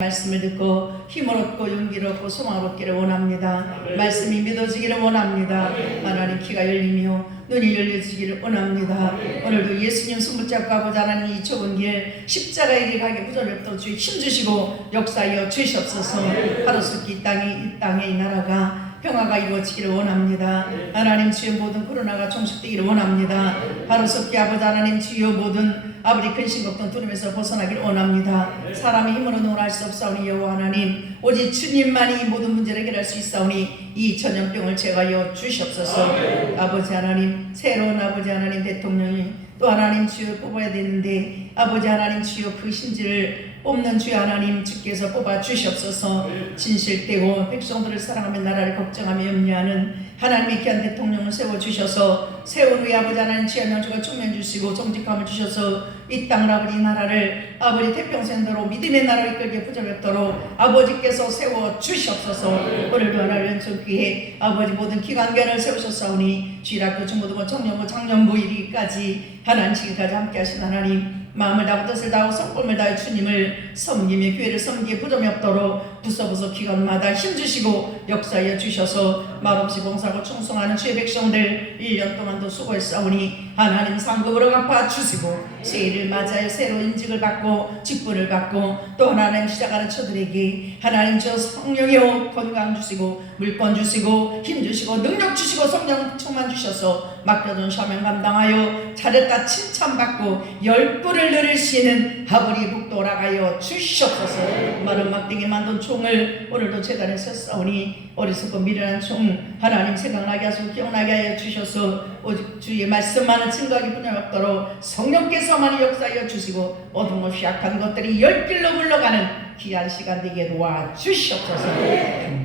말씀을 듣고 힘을 얻고 용기를 얻고 소망을 얻기를 원합니다. 말씀이 믿어지기를 원합니다. 하나님 귀가 열리며 눈이 열려지기를 원합니다. 오늘도 예수님 손붙잡고 아버지 하나님 이 좁은 길 십자가의 길 가게 부절없도록 주의 힘주시고 역사하여 주시옵소서. 하루속히 이 땅에 이 나라가 평화가 이루어지기를 원합니다. 하나님 주여 모든 코로나가 종식되기를 원합니다. 하루속히 아버지 하나님 주여 모든 아버지 근심 걱정 두려움에서 벗어나기를 원합니다. 사람의 힘으로 논할 수 없사오니 여호와 하나님 오직 주님만이 이 모든 문제를 해결할 수 있사오니 이 전염병을 제거하여 주시옵소서. 아버지 하나님 새로운 아버지 하나님 대통령이 또 하나님 주여 뽑아야 되는데 아버지 하나님 주여 그 심지를 뽑는 주여 하나님 주께서 뽑아 주시옵소서. 진실되고 백성들을 사랑하며 나라를 걱정하며 염려하는 하나님의 귀한 대통령을 세워주셔서 세운 후에 아버지 하나님 지혜와 명철과 총명 주시고 정직함을 주셔서 이 땅을 아버지 나라를 아버지 태평생도로 믿음의 나라를 이끌게 부절없도록 아버지께서 세워주시옵소서. 오늘도 하나님 연속기에 아버지 모든 기관견을 세우셨사오니 주일학교 중고등부 청년부 장년부 이르기까지 하나님 지금까지 함께 하신 하나님 마음을 다하고 뜻을 다하고 성품을 다해 주님을 섬기며 교회를 섬기에 부점이 없도록 부서부서 기관마다 힘주시고 역사하여 주셔서 말없이 봉사하고 충성하는 주의 백성들 1년 동안도 수고했사오니 하나님 상급으로 갚아주시고 새해를 맞아야 새로 인직을 받고 직분을 받고 또 하나님 시작하는 저들에게 하나님 저 성령의 옷 건강 주시고 물권 주시고 힘 주시고 능력 주시고 성령 충만 주셔서 맡겨둔 사명 감당하여 잘했다 칭찬받고 열불을 누릴 수 있는 하브리 북돌아가여 주시옵소서. 마른 막대기 만든 총을 오늘도 재단에 섰사오니 어리석고 미련한 총 하나님 생각나게 하시고 기억나게 하여 주셔서 오직 주의 말씀만을 증거하기 뿐없도록 성령께서만이 역사하여 주시고 모든 것이 약한 것들이 열길로 물러가는 귀한 시간 되게 도와주시옵소서.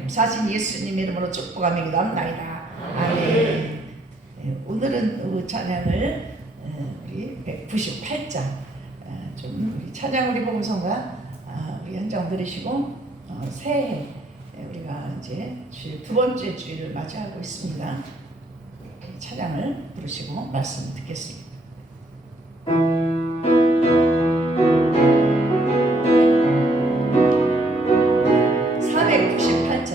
사신 예수님 이름으로 축복하며 기도합니다. 아멘. 오늘은 찬양을 우리 198장 좀 우리 찬양 우리 보고서가 우리 현장 들으시고 새해 우리가 이제 두 번째 주일을 맞이하고 있습니다. 찬양을 부르시고 말씀 듣겠습니다. 498장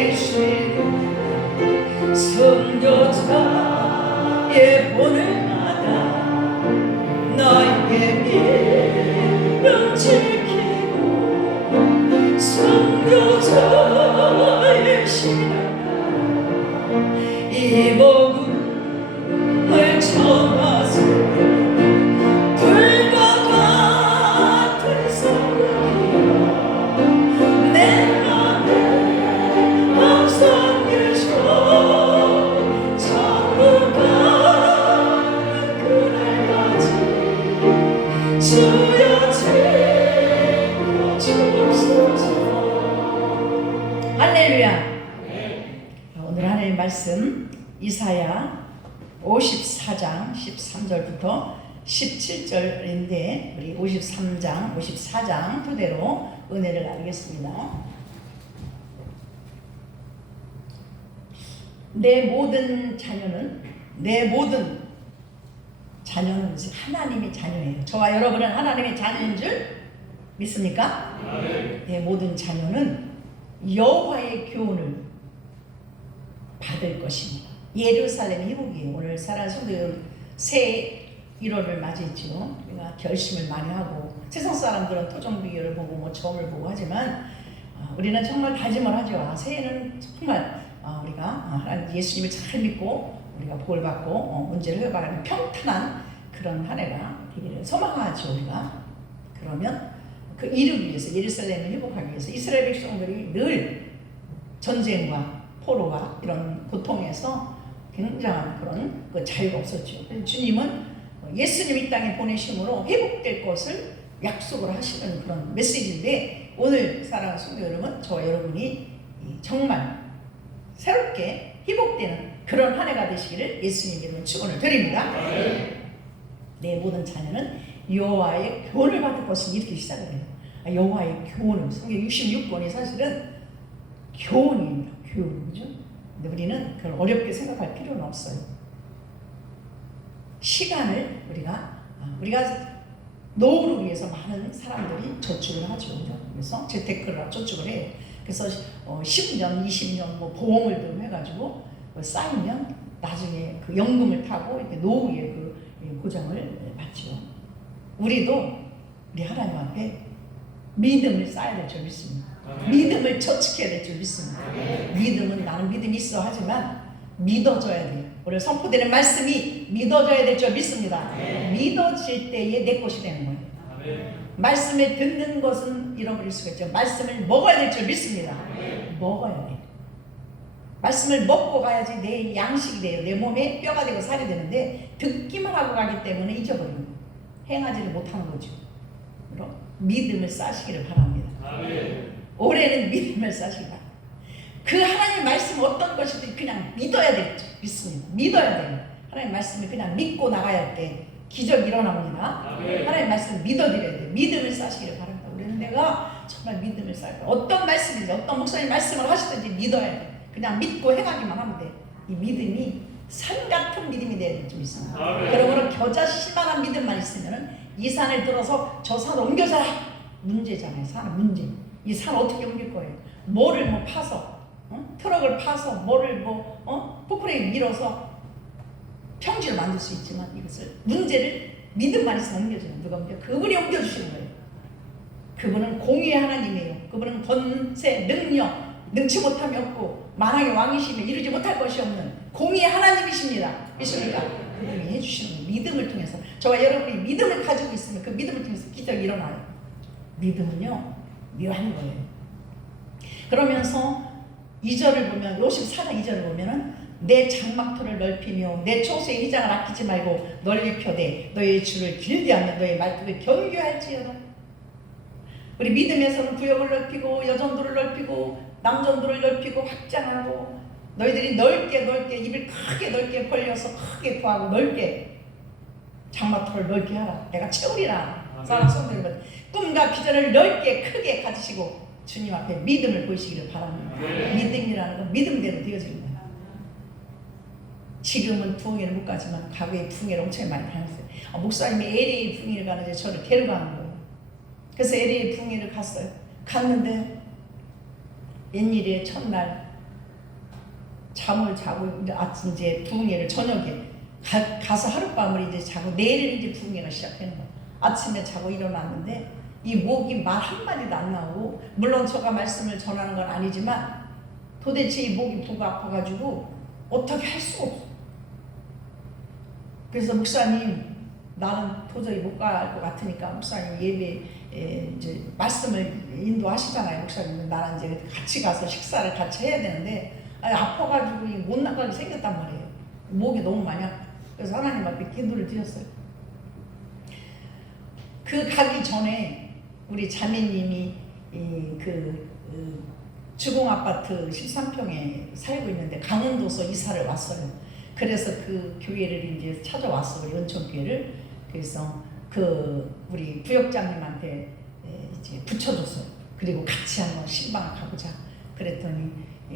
되시는 선교자의 본을 받아 나의 믿음 지키고 선교자의 신앙 이 복음을 전하세 불과 같은 사랑이여 내 맘에 항상 계셔 참으가는 그날까지 주여 지켜주소서. 할렐루야. 오늘 하나님의 말씀 이사야 54장 13절부터 17절인데 우리 53장 54장 토대로 은혜를 나누겠습니다. 내 모든 자녀는 하나님의 자녀예요. 저와 여러분은 하나님의 자녀인 줄 믿습니까? 내 모든 자녀는 여호와의 교훈을 받을 것입니다. 예루살렘 회복이에요. 오늘 사랑하는 성도 여러분, 새 1월을 맞이했죠. 우리가 결심을 많이 하고 세상 사람들은 토종비결을 보고 뭐 점을 보고 하지만 우리는 정말 다짐을 하죠. 새해는 정말 우리가 하나님 예수님을 잘 믿고 우리가 복을 받고 문제를 해결하는 평탄한 그런 한 해가 되기를 소망하죠. 우리가 그러면 그 이루기 위해서 예루살렘을 회복하기 위해서 이스라엘 백성들이 늘 전쟁과 포로와 이런 고통에서 굉장한 그런 그 자유가 없었죠. 주님은 예수님 이 땅에 보내심으로 회복될 것을 약속을 하시는 그런 메시지인데 오늘 사랑하는 성도 여러분, 저와 여러분이 정말 새롭게 회복되는 그런 한 해가 되시기를 예수님 이름으로 축원을 드립니다. 내 모든 자녀는 여호와의 교훈을 받을 것을 이렇게 시작을 해요. 여호와의 교훈을 성경 66권이 사실은 교훈입니다. 교훈이죠. 근데 우리는 그걸 어렵게 생각할 필요는 없어요. 시간을 우리가 노후를 위해서 많은 사람들이 저축을 하죠. 그래서 재테크를 저축을 해요. 그래서 10년, 20년 뭐 보험을 해가지고 쌓이면 나중에 그 연금을 타고 이렇게 노후에 그 보장을 받죠. 우리도 우리 하나님 앞에 믿음을 쌓아야 될 줄 믿습니다. 믿음을 저축해야 될 줄 믿습니다. 믿음은 나는 믿음이 있어 하지만 믿어져야 돼요. 오늘 선포되는 말씀이 믿어져야 될 줄 믿습니다. 믿어질 때에 내 것이 되는 거예요. 말씀을 듣는 것은 잃어버릴 수가 있죠. 말씀을 먹어야 될 줄 믿습니다. 먹어야 돼요. 말씀을 먹고 가야지 내 양식이 돼요. 내 몸에 뼈가 되고 살이 되는데 듣기만 하고 가기 때문에 잊어버리는 거예요. 행하지를 못하는 거죠. 그럼 믿음을 쌓으시기를 바랍니다. 올해는 믿음을 쌓으시기 바랍니다. 그 하나님의 말씀 어떤 것이든 그냥 믿어야 되죠. 믿습니다. 믿어야 돼요. 하나님의 말씀을 그냥 믿고 나가야 할 때 기적이 일어납니다. 하나님의 말씀을 믿어드려야 돼요. 믿음을 쌓으시기를 바랍니다. 우리는 내가 정말 믿음을 쌓을 거야. 어떤 말씀이든지 어떤 목사님 말씀을 하시든지 믿어야 돼요. 그냥 믿고 행하기만 하면 돼. 이 믿음이 산 같은 믿음이 돼야 될 줄 믿습니다. 그러므로 겨자씨만한 믿음만 있으면 이 산을 들어서 저 산을 옮겨져라. 문제잖아요. 산은 문제. 이 산 어떻게 옮길 거예요? 뭐를 뭐 파서 트럭을 파서 뭐를 포크레인 밀어서 평지를 만들 수 있지만 이것을 문제를 믿음만 있으면 옮겨줘요. 누가 옮겨? 그분이 옮겨주시는 거예요. 그분은 공의의 하나님이에요. 그분은 권세, 능력, 능치 못함이 없고 만왕의 왕이시며 이루지 못할 것이 없는 공의의 하나님이십니다. 믿습니까? 그분이 해주시는 거예요. 믿음을 통해서 저와 여러분이 믿음을 가지고 있으면 그 믿음을 통해서 기적이 일어나요. 믿음은요 묘한 거예요. 그러면서 2절을 보면 54장 2절을 보면은 내 장막터를 넓히며 내 초소의 휘장을 아끼지 말고 널리 펴되 너의 줄을 길게 하며 너의 말뚝을 경유할지어다. 우리 믿음에서는 구역을 넓히고 여전도를 넓히고 남전도를 넓히고 확장하고 너희들이 넓게 입을 크게 넓게 벌려서 크게 구하고 넓게 장막터를 넓게 하라. 내가 채우리라. 사랑 성도 여러분, 꿈과 비전을 넓게 크게 가지시고 주님 앞에 믿음을 보이시기를 바랍니다. 믿음이라는 건 믿음대로 되어집니다. 지금은 부흥회를 못 가지만 과거에 부흥회를 엄청 많이 다녔어요. 목사님이 LA 부흥회를 가는데 저를 데려가는 거예요. 그래서 LA 부흥회를 갔어요. 갔는데 웬일이에요. 첫날 잠을 자고 아침 이제 부흥회를 저녁에 가서 하룻밤을 이제 자고 내일 이제 부흥회가 시작하는 거야. 아침에 자고 일어났는데 이 목이 말 한마디도 안 나오고, 물론 제가 말씀을 전하는 건 아니지만 도대체 이 목이 보고 아파가지고 어떻게 할 수가 없어. 그래서 목사님, 나는 도저히 못 갈 것 같으니까 목사님 예배 이제 말씀을 인도하시잖아요. 목사님, 나는 이제 같이 가서 식사를 같이 해야 되는데 아파가지고 못 나가게 생겼단 말이에요. 목이 너무 많이 아파. 그래서 하나님 앞에 기도를 드렸어요. 그 가기 전에 우리 자매님이 주공아파트 13평에 살고 있는데 강원도서 이사를 왔어요. 그래서 그 교회를 이제 찾아왔어, 우리 은총교회를. 그래서 우리 부역장님한테 이제 붙여줬어요. 그리고 같이 한번 신방을 가보자. 그랬더니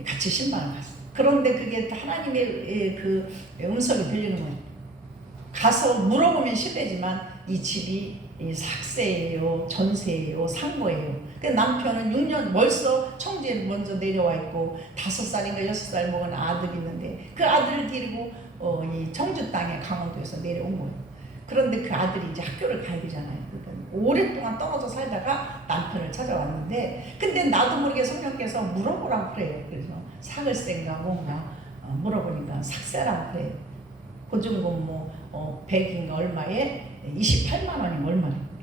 같이 신방을 갔어요. 그런데 그게 하나님의 그 음성이 들리는 거예요. 가서 물어보면 실례지만 이 집이 삭세예요, 전세예요, 상고예요. 남편은 6년 벌써 청주에 먼저 내려와 있고 5살인가 6살 먹은 아들이 있는데 그 아들을 데리고 이 청주 땅에 강원도에서 내려온 거예요. 그런데 그 아들이 이제 학교를 가야 되잖아요. 그러니까 오랫동안 떨어져 살다가 남편을 찾아왔는데, 근데 나도 모르게 성령께서 물어보라고 그래요. 그래서 삭을세인가 뭔가 물어보니까 삭세라고 그래요. 보증금 100인가 얼마에 28만 원이 얼마예요.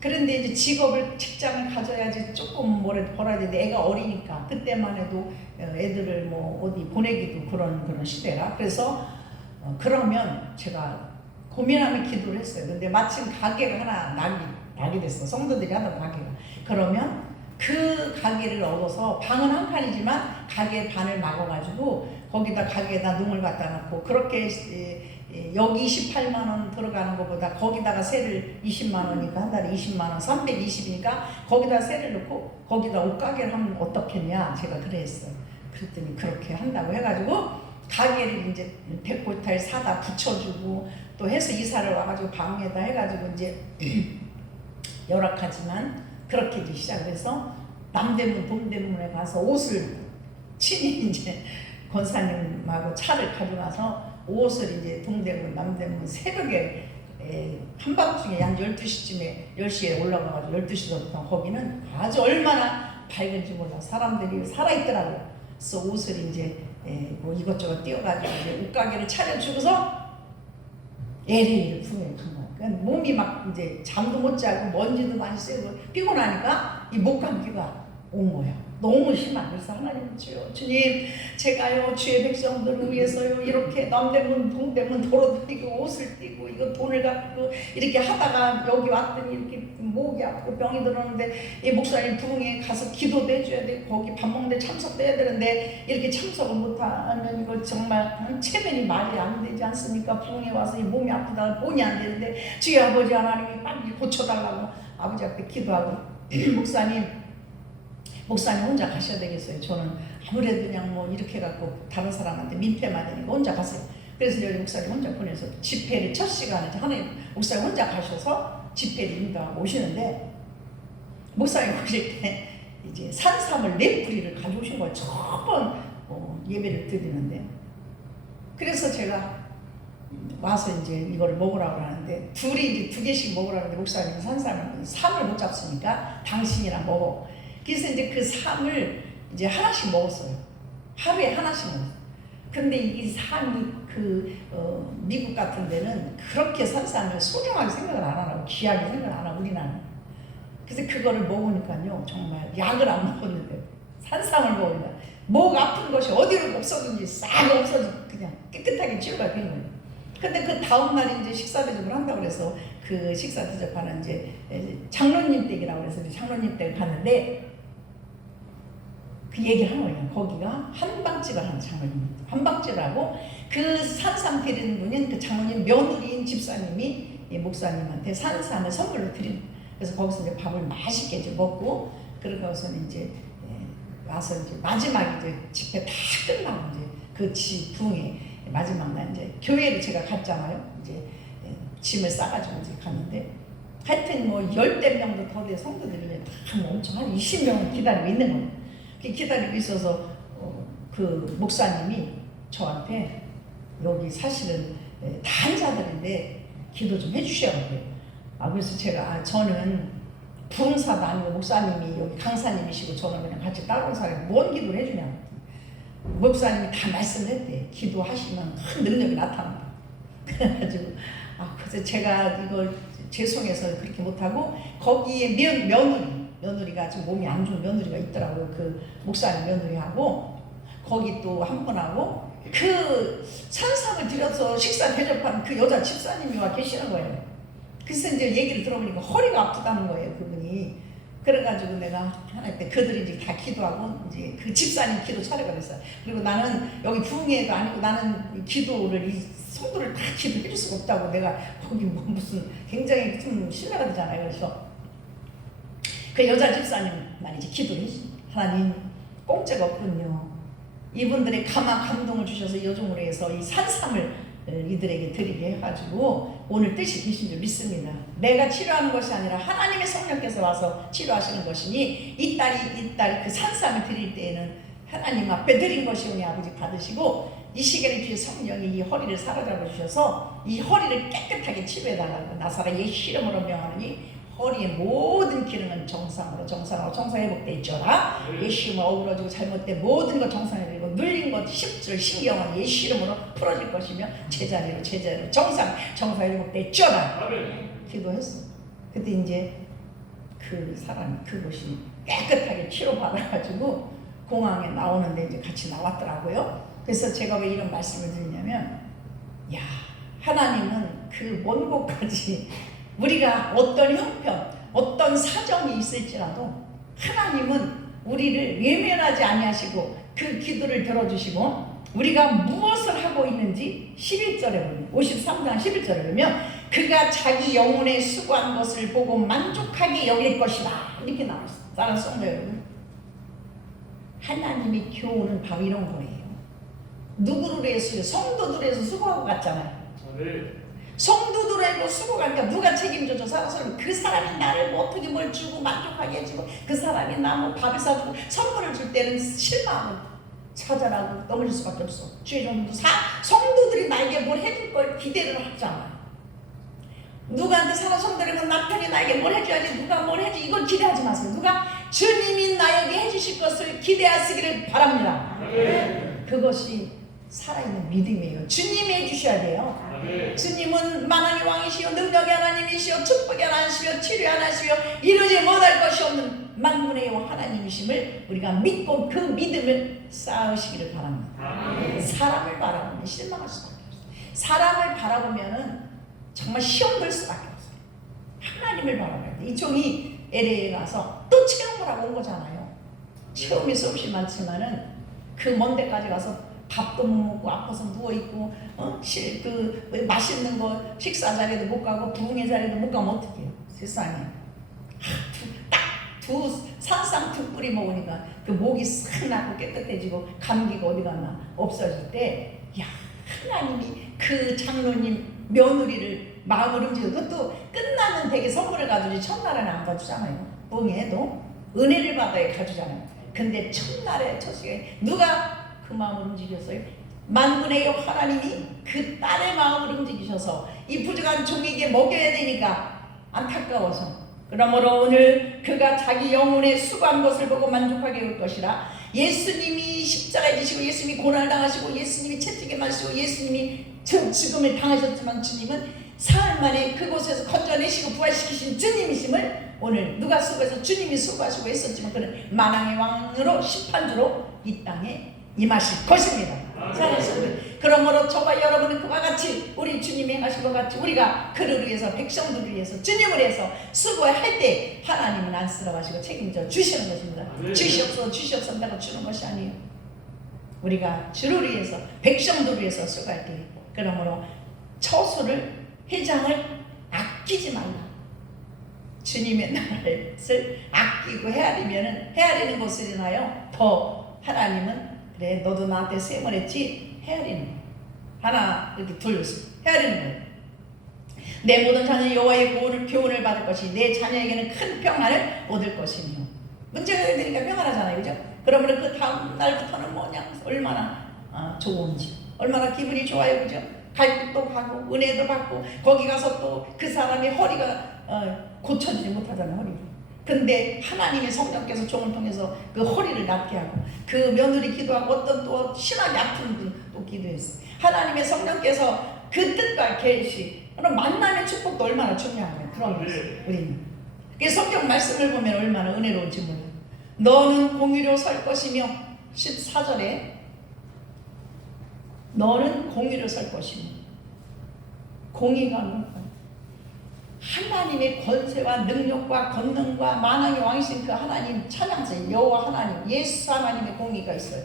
그런데 이제 직장을 가져야지 조금 뭐라도 벌어야 되는데 애가 어리니까, 그때만 해도 애들을 어디 보내기도 그런 시대라. 그래서 그러면 제가 고민하며 기도를 했어요. 근데 마침 가게가 하나 나게 됐어. 성도들이 하던 가게가. 그러면 그 가게를 얻어서 방은 한 칸이지만 가게 반을 막아가지고 거기다 가게에다 농을 갖다 놓고, 그렇게 여기 28만 원 들어가는 것보다 거기다가 세를 20만 원이니까 한 달에 20만 원, 320이니까 거기다 세를 넣고 거기다 옷가게를 하면 어떻겠냐, 제가 그랬어요. 그랬더니 그렇게 한다고 해가지고 가게를 이제 백보타를 사다 붙여주고 또 해서 이사를 와가지고 방에다 해가지고 이제 열악하지만 그렇게 이제 시작을 해서 남대문 동대문에 가서 옷을 친히 이제 권사님하고 차를 가져가서 옷을 이제 동대문 남대문 새벽에 한밤중에 한 12시쯤에 10시에 올라가가지고 12시부터 거기는 아주 얼마나 밝은지 몰라 사람들이 살아있더라고요. 그래서 옷을 이제 이것저것 띄워가지고 이제 옷가게를 차려주고서 LA를 부흥회 간 거야. 그러니까 몸이 막 이제 잠도 못 자고 먼지도 많이 쐬고 피곤하니까 이 목 감기가 온 거야. 너무 심한. 그래서 하나님, 주님, 제가요 주의 백성들을 위해서요 이렇게 남대문 동대문 돌아다니고 옷을 띠고 이거 돈을 갖고 이렇게 하다가 여기 왔더니 이렇게 목이 아프고 병이 들었는데 이 목사님 부흥회 가서 기도도 해줘야 돼, 거기 밥 먹는데 참석도 해야 되는데 이렇게 참석을 못하면 이거 정말 체면이 말이 안 되지 않습니까? 부흥회 와서 이 몸이 아프다 본이 안 되는데 주의 아버지 하나님이 빨리 고쳐달라고 아버지 앞에 기도하고 목사님 혼자 가셔야 되겠어요. 저는 아무래도 그냥 이렇게 해갖고 다른 사람한테 민폐 맞으니까 혼자 가세요. 그래서 여기 목사님 혼자 보내서 집회를 첫 시간에 하나님 목사님 혼자 가셔서 집회를 인도하고 오시는데, 목사님 오실 때 이제 산삼을 4뿌리를 가져오신 거예요. 처음 예배를 드리는데, 그래서 제가 와서 이제 이걸 먹으라고 하는데 둘이 이제 2개씩 먹으라고 하는데 목사님은 삼을 못 잡수니까 당신이랑 먹어. 그래서 이제 그 삼을 이제 하나씩 먹었어요. 하루에 하나씩 먹었어요. 근데 이 삼이 미국 같은 데는 그렇게 산삼을 소중하게 생각을 안 하고 귀하게 생각을 안 하고 우리나라는. 그래서 그거를 먹으니까요 정말 약을 안 먹었는데 산삼을 먹으니까 목 아픈 것이 어디로 없어졌는지 싹 없어지고 그냥 깨끗하게 치료가 된 거예요. 근데 그 다음날 이제 식사 대접을 한다고 그래서 그 식사 대접하는 이제 장로님 댁이라고 그래서 장로님 댁 갔는데 그 얘기를 하는 거예요. 거기가 한방집을 하는 장로님, 한방집을 하고 그 산삼 드리는 분인 그 장로님 며느리인 집사님이 목사님한테 산삼을 선물로 드리는 거예요. 그래서 거기서 이제 밥을 맛있게 이제 먹고 그러고서는 이제 와서 이제 마지막 이제 집회 다 끝나고 이제 그 부흥회 마지막 날 이제 교회를 제가 갔잖아요. 이제 짐을 싸가지고 이제 갔는데 하여튼 10대 명도 더 돼 성도들이 다 엄청 한 20명 기다리고 있는 거예요. 기다리고 있어서 그 목사님이 저한테 여기 사실은 다 한자들인데 기도 좀 해주시라고요. 그래서 제가 저는 부흥사도 아니고 목사님이 여기 강사님이시고 저는 그냥 같이 따라온 사람이 뭔 기도를 해주냐. 목사님이 다 말씀을 했대. 기도하시면 큰 능력이 나타난다. 그래가지고 그래서 제가 이거 죄송해서 그렇게 못하고 거기에 며느리가 지금 몸이 안 좋은 며느리가 있더라고요. 그 목사님 며느리하고 거기 또 한 분하고 그 산삼을 들여서 식사 대접한 그 여자 집사님이 와 계시는 거예요. 그래서 이제 얘기를 들어보니까 허리가 아프다는 거예요, 그분이. 그래가지고 내가 하나님 그들이 이제 다 기도하고 이제 그 집사님 기도 차례가 됐어요. 그리고 나는 여기 부흥회도 아니고 나는 기도를 이 성도를 다 기도해 줄 수가 없다고 내가 거기 뭐 무슨 굉장히 좀 신뢰가 되잖아요. 그래서 그 여자 집사님만 이제 기도를 했습니다. 하나님 공짜가 없군요. 이분들의 감동을 주셔서 요즘으로 해서 이 산삼을 이들에게 드리게 해가지고 오늘 뜻이 계신 줄 믿습니다. 내가 치료하는 것이 아니라 하나님의 성령께서 와서 치료하시는 것이니 이 딸 그 산삼을 드릴 때에는 하나님 앞에 드린 것이 우리 아버지 받으시고 이 시간에 주신 성령이 이 허리를 사로잡아 주셔서 이 허리를 깨끗하게 치료해달라고 나사렛 예수 이름으로 명하노니 허리의 모든 기능은 정상으로 정상회복돼 있죠라. 예수 이름으로 어우러지고 잘못된 모든 것 정상회복되고 눌린 것 힘줄 신경은 예수 이름으로 풀어질 것이며 제자리로 정상회복돼 있죠라. 기도했어. 그때 이제 그 사람 그곳이 깨끗하게 치료받아가지고 공항에 나오는데 이제 같이 나왔더라고요. 그래서 제가 왜 이런 말씀을 드리냐면 하나님은 그 먼 곳까지 우리가 어떤 형편, 어떤 사정이 있을지라도 하나님은 우리를 외면하지 아니하시고 그 기도를 들어주시고 우리가 무엇을 하고 있는지 11절에 보면 53장 11절에 보면 그가 자기 영혼에 수고한 것을 보고 만족하게 여길 것이다 이렇게 나왔어요. 따라서 여러분 하나님의 교훈은 바로 이런 거예요. 누구를 위해서 성도들에서 수고하고 갔잖아요. 성도들에게 수고가 그러니까 누가 책임져 줘 사람은 그 사람이 나를 뭐 어떻게 뭘 주고 만족하게 해주고 그 사람이 나 뭐 밥을 사주고 선물을 줄 때는 실망을 찾아라고 넘어질 수밖에 없어. 주의 종도 성도들이 나에게 뭘 해줄 걸 기대를 하잖아. 누구한테 사는 성도들은 남편이 나에게 뭘 해줘야지 누가 뭘 해줘 이걸 기대하지 마세요. 누가 주님이 나에게 해주실 것을 기대하시기를 바랍니다. 그것이 살아있는 믿음이에요. 주님이 해주셔야 돼요. 주님은 만왕의 왕이시요 능력의 하나님이시요 축복의 하나님이시요 치료의 하나님이시요 이루지 못할 것이 없는 만군의 하나님이심을 우리가 믿고 그 믿음을 쌓으시기를 바랍니다. 사람을 바라보면 실망할 수밖에 없어요. 사람을 바라보면은 정말 시험 들 수밖에 없어요. 하나님을 바라봐야 돼. 이 종이 LA에 가서 또 체험을 하고 온 거잖아요. 체험이 수없이 많지만은 그 먼 데까지 가서 밥도 못 먹고 아파서 누워있고 그 맛있는 거 식사 자리에도 못 가고 부흥회 자리에도 못 가면 어떡해요. 세상에 산삼 두 뿌리 먹으니까 그 목이 싹 나고 깨끗해지고 감기가 어디 갔나 없어질 때 하나님이 그 장로님 며느리를 마음을 움직여 그것도 끝나면 되게 선물을 가주지 첫날에는 안 가주잖아요. 부흥회도 은혜를 받아야 가주잖아요. 근데 첫날에 첫 시간에 누가 그 마음을 움직였어요. 만군의 하나님이 그 딸의 마음을 움직이셔서 이 부족한 종에게 먹여야 되니까 안타까워서 그러므로 오늘 그가 자기 영혼에 수고한 것을 보고 만족하게 올 것이라. 예수님이 십자가에 지시고 예수님이 고난을 당하시고 예수님이 채찍에 맞으시고 예수님이 죽음을 당하셨지만 주님은 사흘 만에 그곳에서 건져내시고 부활시키신 주님이심을 오늘 누가 수고해서 주님이 수고하시고 했었지만 그는 만왕의 왕으로 심판주로 이 땅에 임하실 것입니다. 사랑하는 그러므로 저와 여러분은 그와 같이 우리 주님이 행하신 것 같이 우리가 그를 위해서 백성들을 위해서 주님을 위해서 수고할 때 하나님은 안쓰러워하시고 책임져 주시는 것입니다. 주시옵소서 한다고 주는 것이 아니에요. 우리가 주를 위해서 백성들을 위해서 수고할 때 그러므로 처소를 회장을 아끼지 말라. 주님의 나라를 아끼고 헤아리는 것을 인하여 더 하나님은 그래 너도 나한테 세번 했지 헤아리는 거야. 하나 이렇게 둘 헤아리는 거야. 내 모든 자녀는 여호와의 교훈을 받을 것이 내 자녀에게는 큰 평안을 얻을 것이며 문제가 되니까 평안하잖아요. 그죠? 그러면 그 다음 날부터는 뭐냐 얼마나 좋은지, 얼마나 기분이 좋아요, 그죠? 갈 곳도 가고 은혜도 받고 거기 가서 또 그 사람이 허리가 고쳐지지 못하잖아요, 허리를. 근데 하나님의 성령께서 종을 통해서 그 허리를 낫게 하고 그 며느리 기도하고 어떤 또 심하게 아픈 분 또 기도했어요. 하나님의 성령께서 그 뜻과 계시, 그럼 만남의 축복도 얼마나 중요한 거예요. 그런 것을 우리는. 성경 말씀을 보면 얼마나 은혜로운지 몰라요. 너는 공의로 설 것이며 14절에 너는 공의로 설 것이며, 공의가 뭘까요? 하나님의 권세와 능력과 권능과 만왕의 왕이신 그 하나님 찬양자 여호와 하나님 예수 하나님의 공의가 있어요.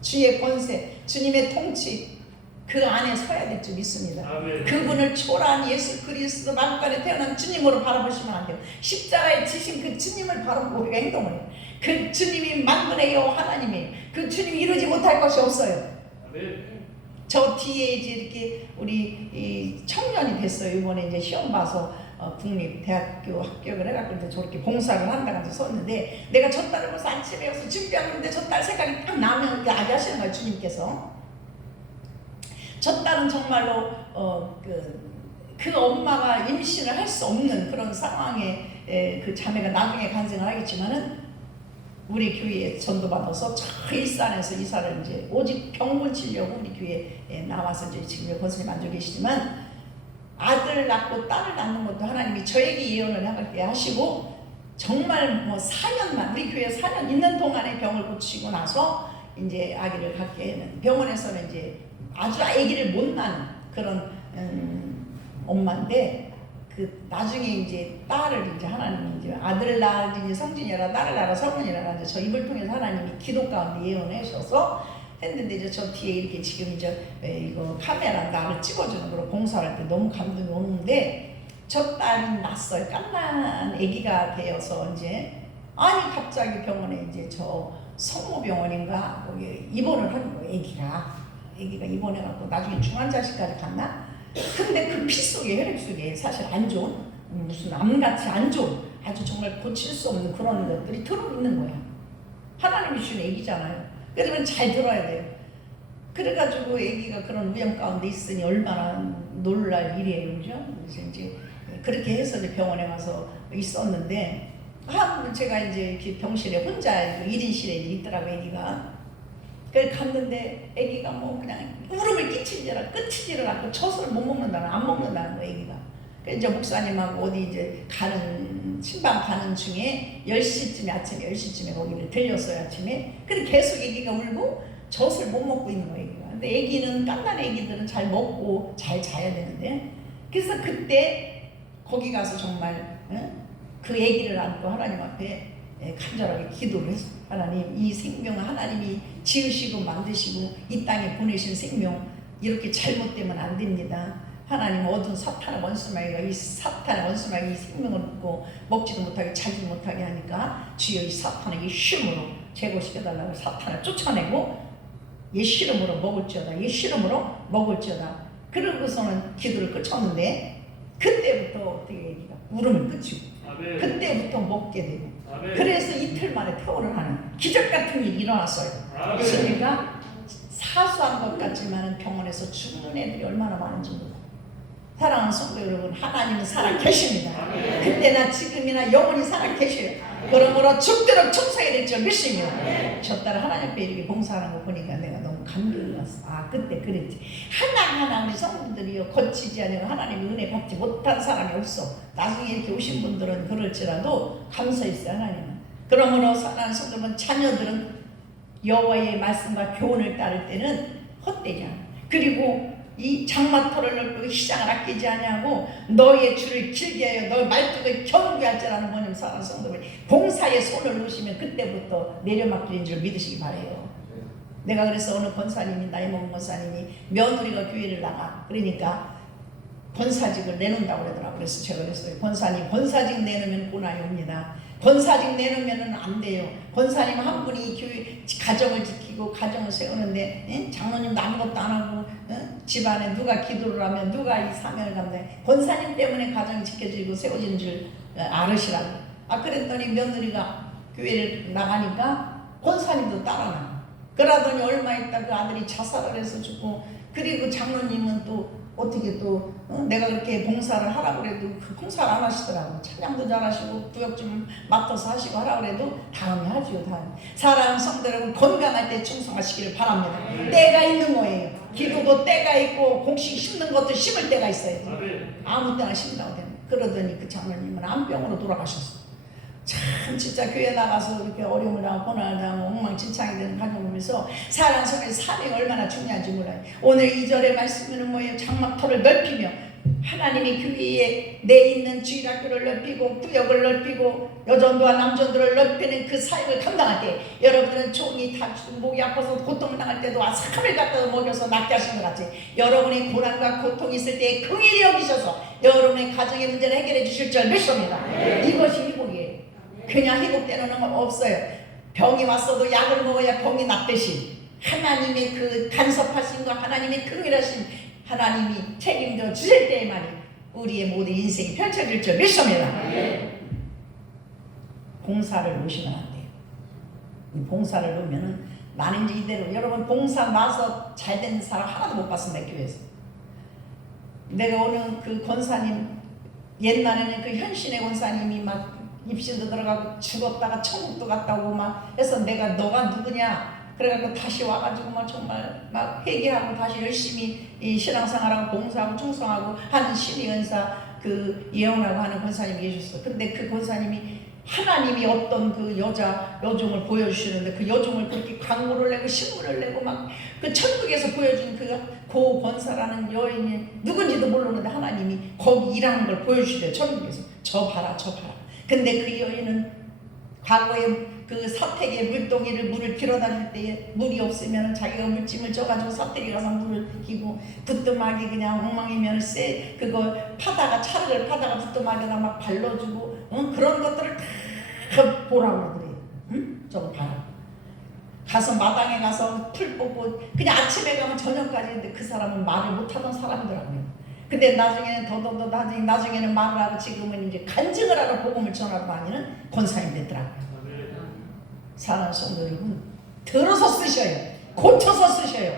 주의 권세, 주님의 통치 그 안에 서야 될 줄 믿습니다. 아멘. 그분을 초라한 예수 그리스도 만국간에 태어난 주님으로 바라보시면 안 돼요. 십자가에 지신 그 주님을 바라보고 우리가 행동을 해요. 그 주님이 만군의 여호와 하나님이에요. 그 주님이 이루지 못할 것이 없어요. 아멘. 저 뒤에 이제 이렇게 우리 청년이 됐어요. 이번에 이제 시험 봐서 국립대학교 합격을 해갖고 이제 저렇게 봉사를 한다고 썼는데, 내가 저 딸을 벌써 아침에 와서 준비하는데 저 딸 생각이 딱 나면 아시는 거예요, 주님께서. 저 딸은 정말로 그 엄마가 임신을 할 수 없는 그런 상황에 그 자매가 나중에 간생을 하겠지만은 우리 교회에 전도받아서 저 일산에서 이사를 이제 오직 병원 치려고 우리 교회에 나와서 이제 지금 권사님 앉아 계시지만, 아들 낳고 딸을 낳는 것도 하나님이 저에게 예언을 하게 하시고 정말 뭐 4년만 우리 교회 4년 있는 동안에 병을 고치고 나서 이제 아기를 갖게 하는, 병원에서는 이제 아주 아기를 못 낳는 그런 엄마인데, 그 나중에 이제 딸을 이제 하나님이 이제 아들을 낳으니 성진이라 딸을 낳아 성문이라 이제 저 입을 통해서 하나님이 기도 가운데 예언해 주셔서 했는데, 이제 저 뒤에 이렇게 지금 이제 이거 카메라 나를 찍어주는 거로 봉사할 때 너무 감동이 오는데, 저 딸이 낳았어요. 깐난 아기가 되어서 이제 아니 갑자기 병원에 이제 저 성모병원인가 거기 입원을 하는 거예요. 아기가 입원해갖고 나중에 중환자실까지 갔나? 근데 그 피 속에 혈액 속에 사실 안 좋은 무슨 암같이 안 좋은 아주 정말 고칠 수 없는 그런 것들이 들어있는 거야. 하나님이 주신 아기잖아요. 그러면 잘 들어야 돼요. 그래가지고 아기가 그런 위험 가운데 있으니 얼마나 놀랄 일이에요, 그죠? 그래서 이제 그렇게 해서 이제 병원에 가서 있었는데, 제가 이제 이렇게 병실에 혼자 1인실에 있더라고요, 아기가. 그래서 갔는데 아기가 뭐 그냥 울음을 끝이지를 않고 젖을 못 먹는다는, 안 먹는다는 거예요, 아기가. 그래서 이제 목사님하고 어디 이제 신방 가는 중에 10시쯤에 아침에 10시쯤에 거기를 들렸어요, 아침에. 근데 계속 아기가 울고 젖을 못 먹고 있는 거예요, 아기가. 근데 아기는 깐난 아기들은 잘 먹고 잘 자야 되는데, 그래서 그때 거기 가서 정말 그 아기를 안고 하나님 앞에 간절하게 기도를 했어요. 하나님, 이 생명은 하나님이 지으시고 만드시고 이 땅에 보내신 생명, 이렇게 잘못되면 안 됩니다. 하나님, 어두운 사탄의 원수마귀가 이 사탄의 원수마귀 이 생명을 먹고 먹지도 못하게 자지도 못하게 하니까 주여 이 사탄에게 힘으로 제거시켜달라고 사탄을 쫓아내고 예수 이름으로 먹을지어다, 예수 이름으로 먹을지어다. 그러고서는 기도를 끝쳤는데, 그때부터 어떻게 얘기가 울음을 끝이고 그때부터 먹게 되고, 그래서 이틀 만에 퇴원을 하는 기적 같은 일이 일어났어요. 그래서 내가 사소한 것 같지만 병원에서 죽는 애들이 얼마나 많은지 모르고. 사랑하는 성도 여러분, 하나님은 살아 계십니다. 그때나 지금이나 영원히 살아 계셔요. 그러므로 죽도록 청소해야 될 줄 믿습니다. 저 딸 하나님 앞에 이렇게 봉사하는 거 보니까 내가 너무 감동이 왔어. 그때 그랬지. 하나하나 우리 성도들이요, 거치지 않으면 하나님의 은혜 받지 못한 사람이 없어. 나중에 이렇게 오신 분들은 그럴지라도 감사했어요, 하나님은. 그러므로 사랑하는 성도분, 자녀들은 여호와의 말씀과 교훈을 따를 때는 헛되지 않아. 그리고 이 장마터를 넓고 시장을 아끼지 아니하고 너의 줄을 길게 하여 너의 말뚝을 견고할 줄 아는 모님 사랑하는 성도분, 봉사에 손을 놓으시면 그때부터 내려막길인 줄 믿으시기 바래요. 내가 그래서 어느 권사님이, 나이 먹은 권사님이 며느리가 교회를 나가, 그러니까 권사직을 내놓는다고 그러더라고요. 그래서 제가 그랬어요. 권사님, 권사직 내놓으면 고난이 옵니다. 권사직 내놓으면 안 돼요. 권사님 한 분이 교회 가정을 지키고 가정을 세우는데 장로님도 아무것도 안 하고 집안에 누가 기도를 하면 누가 이 사명을 감당해. 권사님 때문에 가정이 지켜지고 세워지는 줄 알으시라고. 그랬더니 며느리가 교회를 나가니까 권사님도 따라나. 그러더니 얼마 있다 그 아들이 자살을 해서 죽고, 그리고 장로님은 또 어떻게 또 내가 그렇게 봉사를 하라고 그래도 그 봉사를 안 하시더라고. 찬양도 잘하시고 구역 좀 맡아서 하시고 하라고 그래도 다음에 하지요. 다음에. 사랑하는 성도 여러분, 건강할 때 충성하시기를 바랍니다. 때가 있는 거예요. 기도도 때가 있고 곡식 심는 것도 심을 때가 있어요. 아무 때나 심다고 됩니다. 그러더니 그 장로님은 암병으로 돌아가셨어. 참 진짜 교회 나가서 이렇게 어려움을 당하고 고난을 당하고 엉망진창이 되는 가정 보면서 사랑 속에 사명이 얼마나 중요한지 몰라요. 오늘 2절의 말씀은 뭐예요? 장막터를 넓히며 하나님이 교회에 내 있는 주일학교를 넓히고 구역을 넓히고 여전도와 남전도를 넓히는 그 사역을 감당할 때 여러분들은 종이 다치고 목이 아파서 고통을 당할 때도 아삭함을 갖다 먹여서 낫게 하신 것 같이 여러분의 고난과 고통이 있을 때 긍휼히 여기셔서 여러분의 가정의 문제를 해결해 주실 줄 믿습니다. 이것이 회복이에요. 그냥 회복되는 건 없어요. 병이 왔어도 약을 먹어야 병이 낫듯이 하나님의 그 간섭하심과 하나님의 긍휼하심, 하나님이 책임져 주실 때에만이 우리의 모든 인생이 펼쳐질 줄 믿습니다. 봉사를 놓으시면 안 돼요. 이 봉사를 놓으면은 나는 이제 이대로, 여러분 봉사 나서 잘 되는 사람 하나도 못 봤습니다. 교회에서. 내가 오늘 그 권사님, 옛날에는 그 현신의 권사님이 막 입신도 들어가고 죽었다가 천국도 갔다 오고 막 해서 내가 너가 누구냐 그래가지고 다시 와가지고 막 정말 막 회개하고 다시 열심히 이 신앙생활하고 봉사하고 충성하고 하는 신의은사 그 예언하고 하는 권사님이 계셨어. 근데 그 권사님이 하나님이 어떤 그 여종을 보여주시는데 그 여종을 그렇게 광고를 내고 신문을 내고 막 그 천국에서 보여준 그 권사라는 여인이 누군지도 모르는데 하나님이 거기 일하는 걸 보여주시대요. 천국에서. 저 봐라 저 봐라. 근데 그 여인은 과거에 그 사택에 물을 길어 다닐 때에 물이 없으면 자기가 물짐을 쪄가지고 사택에 가서 물을 기고 부뚜막이 그냥 엉망이면 그거 파다가 차를 파다가 부뚜막에다 막 발라주고 그런 것들을 다 보라고 그러더래요. 저거 봐라. 가서 마당에 가서 풀 뽑고 그냥 아침에 가면 저녁까지 했는데 그 사람은 말을 못하던 사람이더라고요. 근데 나중에는 나중에는 말을 하고 지금은 이제 간증을 하러 복음을 전하러 다니는 권사님 됐더라고요. 사랑하는 성도 여러분, 들어서 쓰셔요. 고쳐서 쓰셔요.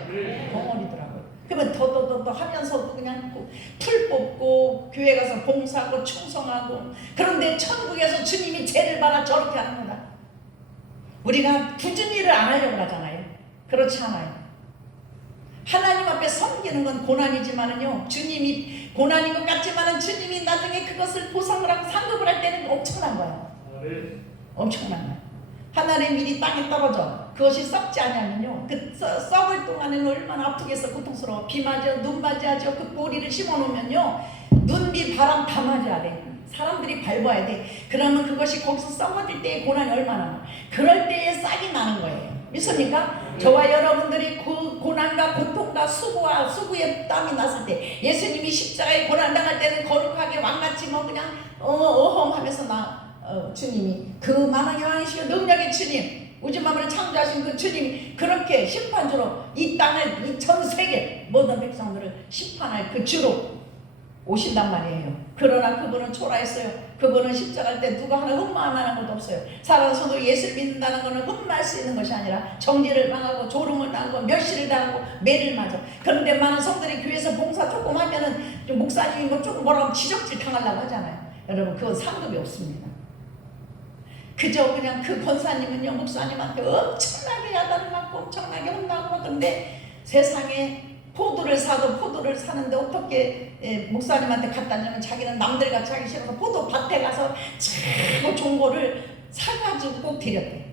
벙어리더라고요. 그러면 더 하면서도 그냥 풀 뽑고 교회 가서 봉사하고 충성하고. 그런데 천국에서 주님이 죄를 받아 저렇게 하는 거다. 우리가 굳은 일을 안 하려고 하잖아요. 그렇지 않아요. 하나님 앞에 섬기는 건 고난이지만은요, 주님이 고난인 것 같지만은 주님이 나중에 그것을 보상을 하고 상급을 할 때는 엄청난 거예요. 엄청난 거예요. 하나님의 밀이 땅에 떨어져 그것이 썩지 않으면요, 그 썩을 동안에는 얼마나 아프겠어. 고통스러워. 비 맞아 눈 맞아야죠. 그 뿌리를 심어놓으면요 눈, 비, 바람 다 맞아야 돼. 사람들이 밟아야 돼. 그러면 그것이 거기서 썩어질 때의 고난이 얼마나 나. 그럴 때에 싹이 나는 거예요. 믿습니까? 저와 여러분들이 그 고난과 고통과 수고의 땀이 났을 때, 예수님이 십자가에 고난당할 때는 거룩하게 왕같이 뭐 그냥 어허하면서 주님이 그 만왕의 왕이시고 능력의 주님, 우주만물을 창조하신 그 주님이 그렇게 심판주로 이 땅을, 이 전 세계 모든 백성들을 심판할 그 주로 오신단 말이에요. 그러나 그분은 초라했어요. 그분은 십자가할 때 누가 하나 흠마하는 것도 없어요. 사랑하는 성도, 예수를 믿는다는 것은 흠마할 수 있는 것이 아니라 정죄를 당하고 조롱을 당하고 멸시를 당하고 매를 맞아. 그런데 많은 성들이 교회에서 봉사 조금 하면은 목사님이 뭐 조금 뭐라고 지적질 당하려고 하잖아요. 여러분, 그건 상급이 없습니다. 그저 그냥 그 권사님은요, 목사님한테 엄청나게 야단을 맞고 엄청나게 혼나고. 그런데 세상에 포도를 사는데 어떻게 목사님한테 갖다 주면 자기는 남들같이 하기 싫어서 포도밭에 가서 참 좋은 거를 사가지고 꼭 드렸대.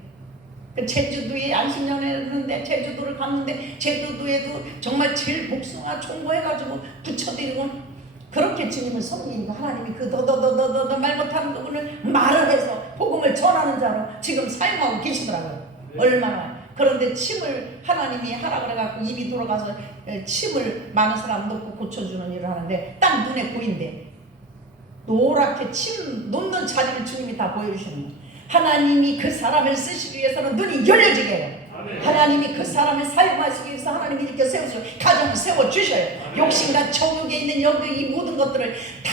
제주도에 안식년회였는데 제주도를 갔는데 제주도에도 정말 제일 복숭아 좋은 거 해가지고 붙여드리고, 그렇게 주님을 섬기니까 하나님이 그 더 말 못하는 부분을 말을 해서 복음을 전하는 자로 지금 사용하고 계시더라고요. 얼마나. 그런데 침을 하나님이 하라 그래갖고 입이 돌아가서 침을 많은 사람 넣고 고쳐주는 일을 하는데 딱 눈에 보인대. 노랗게 침 놓는 자리를 주님이 다 보여주시는 거예요. 하나님이 그 사람을 쓰시기 위해서는 눈이 열려지게 해요. 하나님이 그 사람을 사용하시기 위해서 하나님이 이렇게 세우셔 가정을 세워주셔요. 욕심과 정욕에 있는 이 모든 것들을 다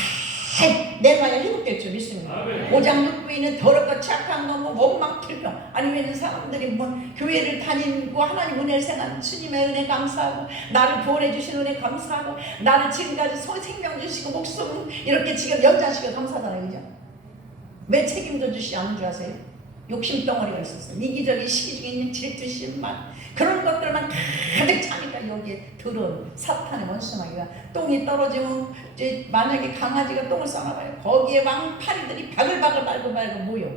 잘 내놔야 회복될 줄 믿습니다. 오장육부에 있는 더럽고 착한 거, 뭐 원망불평 아니면 사람들이 뭐 교회를 다니고 하나님 은혜를 생각하는 주님의 은혜 감사하고 나를 구원해 주신 은혜 감사하고 나를 지금까지 생명 주시고 목숨 이렇게 지금 연장시켜 감사하잖아요. 그죠? 왜 책임져 주시지 않은 줄 아세요? 욕심 덩어리가 있었어요. 이기적인 시기적인 질투심만 그런 것들만 가득 차니까 여기에 들어온 사탄의 원수마귀가 똥이 떨어지면 이제 만약에 강아지가 똥을 싸나봐요. 거기에 왕파리들이 바글바글 모여.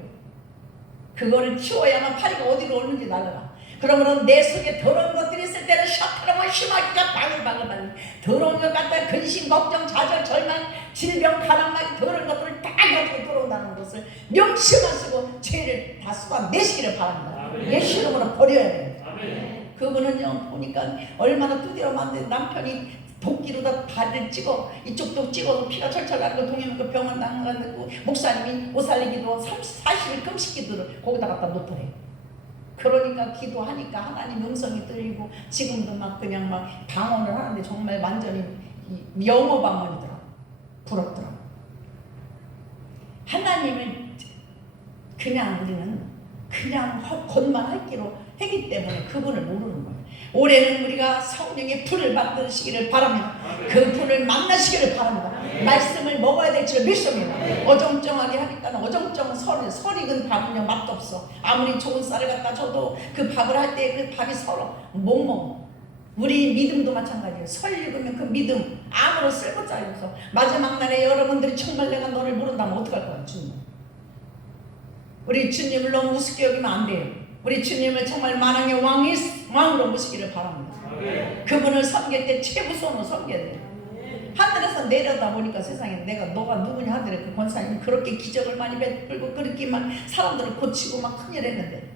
그거를 치워야만 파리가 어디로 오는지 날아가. 그러므로 내 속에 더러운 것들이 있을 때는 샤프라만 심하기가 바글바글 더러운 것 같다. 근심, 걱정, 좌절, 절망, 질병, 가난마귀 더러운 것들을 다 가지고 들어온다는 것을 명심하시고 죄를 다 쏟아내시기를 바랍니다. 예수 이름으로 버려야 돼요. 그분은요 보니까 얼마나 두드려 맞는데 남편이 도끼로 다 발을 찍어 이쪽도 찍어서 피가 철철 나는 거 동해면 그 병원 나가고 목사님이 못 살리기도 40일 금식 기도를 거기다 갖다 놓더래요. 그러니까 기도하니까 하나님 음성이 들리고 지금도 막 그냥 막 방언을 하는데 정말 완전히 영어 방언이더라. 부럽더라. 하나님을 그냥 우리는 그냥 겉만 할기로 하기 때문에 그분을 모르는 거예요. 올해는 우리가 성령의 불을 받으시기를 바랍니다. 그 불을 만나시기를 바랍니다. 말씀을 먹어야 될 줄 믿습니다. 어정쩡하게 하니까 어정쩡한 설 익은 밥은요 맛도 없어. 아무리 좋은 쌀을 갖다 줘도 그 밥을 할 때 그 밥이 서러 못 먹어. 우리 믿음도 마찬가지예요. 설 익으면 그 믿음 아무런 쓸것짜리 없어. 마지막 날에 여러분들이 정말 내가 너를 모른다면 어떡할 거야 주님. 우리 주님을 너무 우습게 여기면 안 돼요. 우리 주님을 정말 만왕의 왕으로 모시기를 바랍니다. 그분을 섬길 때 최우선으로 섬겨야 돼요. 하늘에서 내려다 보니까 세상에 너가 누구냐 하더래. 그 권사님이 그렇게 기적을 많이 베풀고 그렇게만 사람들을 고치고 막 큰일 했는데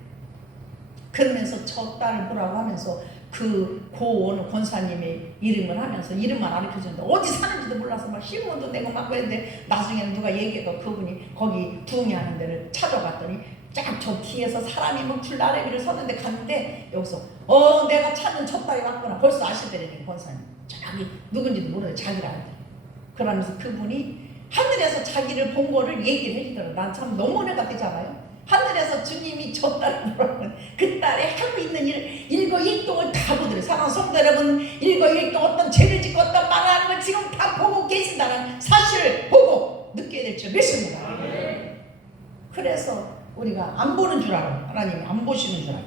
그러면서 저 딸을 보라고 하면서 그 고온 권사님의 이름을 하면서 이름만 가르쳐주는데 어디 사는지도 몰라서 막 신문도 내고 막 그랬는데 나중에는 누가 얘기해서 그분이 거기 부흥회하는 데를 찾아갔더니 쫙 저 뒤에서 사람이 막 줄나래기를 섰는데 갔는데 여기서 내가 찾는 저 딸이 왔구나 벌써 아시더래요. 권사님 자기 누군지도 모르요. 자기를 알더래. 그러면서 그분이 하늘에서 자기를 본 거를 얘기를 해주더라고요. 난 참 너무 은혜 같잖아요. 하늘에서 주님이 저 딸을 보라고 그 딸이 하고 있는 일 일거일동을 다 보더래요. 사랑하는 성도 여러분 일거일동 어떤 죄를 짓고 어떤 말을 하는 걸 지금 다 보고 계신다는 사실을 보고 느껴야 될 줄 믿습니다. 그래서 우리가 안 보는 줄 알아요. 하나님이 안 보시는 줄 알아요.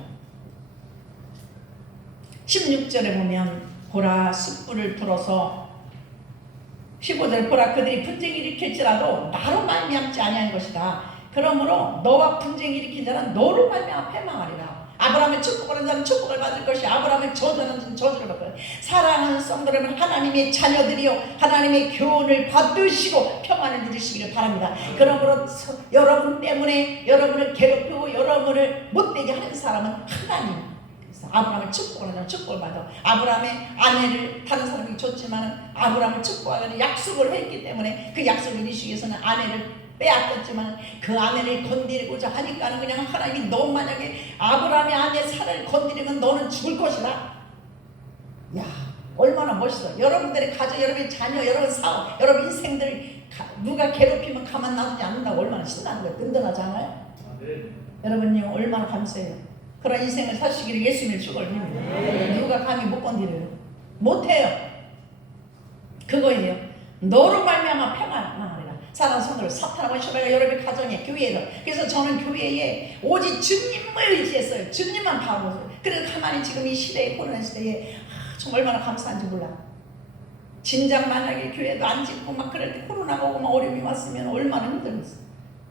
16절에 보면 보라 숯불을 불어서 15절 보라 그들이 분쟁을 일으킬지라도 나로 말미암지 아니한 것이다. 그러므로 너와 분쟁을 일으킨 자는 너로 말미암아 패망하리라. 아브라함의 축복하는 자는 축복을 받을 것이 아브라함의 저주하는 자는 저주를 받을 것이다. 사랑하는 성도 여러분 하나님의 자녀들이요 하나님의 교훈을 받으시고 평안을 누리시기를 바랍니다. 그러므로 여러분 때문에 여러분을 괴롭히고 여러분을 못되게 하는 사람은 하나님. 그래서 아브라함을 축복하는 자는 축복을 받아. 아브라함의 아내를 다른 사람이 줬지만 아브라함을 축복하는 약속을 했기 때문에 그 약속을 이루시기 위해서는 아내를 빼앗겼지만 그 아내를 건드리고자 하니까는 그냥 하나님이 너 만약에 아브라함의 아내 사라를 건드리면 너는 죽을 것이다. 야 얼마나 멋있어. 여러분들의 가족, 여러분의 자녀, 여러분 사업, 여러분 인생들 누가 괴롭히면 가만 놔두지 않는다고 얼마나 신나는 거예요. 든든하지 않아요? 여러분요 얼마나 감사해요. 그런 인생을 사시기를 예수님의 축을 믿습니다. 누가 감히 못 건드려요? 못해요. 그거예요. 너로 말미암아 평안하리라. 사랑하는 성도들 사탄과 시험가 여러분의 가정에 교회에서 그래서 저는 교회에 오직 주님을 의지했어요. 주님만 바라보세요. 그래서 가만히 지금 이 시대에 코로나 시대에 정말 얼마나 감사한지 몰라. 진작 만약에 교회도 안 짓고 막 그럴 때 코로나가 오고 막 어려움이 왔으면 얼마나 힘들었어.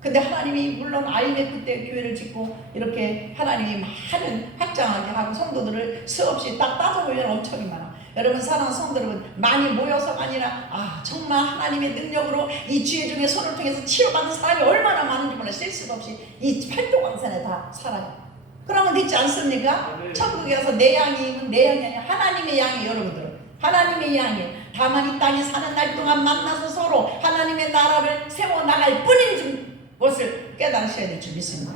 근데 하나님이 물론 IMF 때 교회를 짓고 이렇게 하나님이 많은 확장하게 하고 성도들을 수없이 딱 따져보면 엄청 많아. 여러분 사랑하는 성도 여러분 많이 모여서가 아니라 정말 하나님의 능력으로 이 지혜 중에 손을 통해서 치료받는 사람이 얼마나 많은지 몰라. 셀 수도 없이 이 팔도광산에 다 살아요. 그러면 되지 않습니까? 천국에 가서 내 양이면 내 양이 아니라 하나님의 양이 여러분들 하나님의 양이 다만 이 땅에 사는 날 동안 만나서 서로 하나님의 나라를 세워나갈 뿐인 줄 그것을 깨달으셔야 될 줄 믿습니다.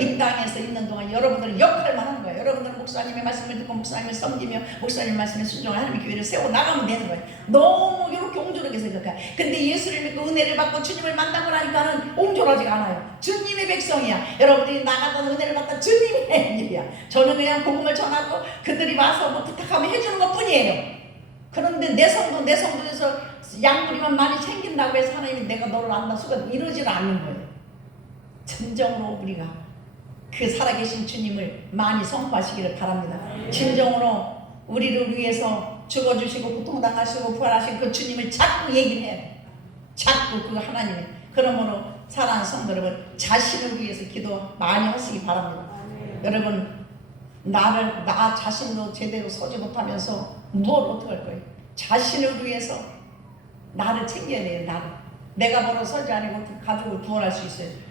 이 땅에서 있는 동안 여러분들은 역할만 하는 거예요. 여러분들은 목사님의 말씀을 듣고 목사님을 섬기며 목사님 말씀에 순종을 하나님의 교회를 세워 나가면 되는 거예요. 너무 이렇게 옹졸하게 생각해요. 근데 예수를 믿고 은혜를 받고 주님을 만나고 나니까는 옹졸하지가 않아요. 주님의 백성이야. 여러분들이 나가다 은혜를 받다 주님의 일이야. 저는 그냥 복음을 전하고 그들이 와서 뭐 부탁하면 해주는 것 뿐이에요. 그런데 내 성도에서 양무리만 많이 챙긴다고 해서 하나님이 내가 너를 안다 수가 이러질 않는 거예요. 진정으로 우리가 그 살아계신 주님을 많이 선포하시기를 바랍니다. 진정으로 우리를 위해서 죽어주시고 고통당하시고 부활하신 그 주님을 자꾸 얘기를 해야 돼. 자꾸 그 하나님의. 그러므로 사랑하는 성도 여러분, 자신을 위해서 기도 많이 하시기 바랍니다. 여러분, 나 자신도 제대로 서지 못하면서 뭘 어떻게 할 거예요? 자신을 위해서 나를 챙겨야 돼요. 나를. 내가 벌어 서지 않고 가족을 구원할 수 있어요.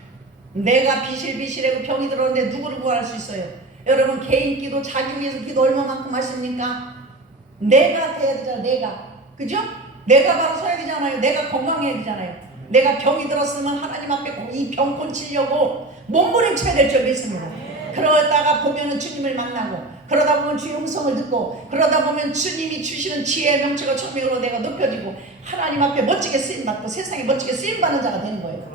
내가 비실비실하고 병이 들었는데 누구를 구할 수 있어요? 여러분, 개인 기도, 자기 위해서 기도 얼마만큼 하십니까? 내가 돼야 되잖아요. 내가. 그죠? 내가 바로 서야 되잖아요. 내가 건강해야 되잖아요. 내가 병이 들었으면 하나님 앞에 이 병 고치려고 몸부림쳐야 될 줄 믿습니다. 그러다가 보면은 주님을 만나고, 그러다 보면 주의 음성을 듣고, 그러다 보면 주님이 주시는 지혜의 명철과 총명으로 내가 높여지고 하나님 앞에 멋지게 쓰임받고 세상에 멋지게 쓰임받는 자가 되는 거예요.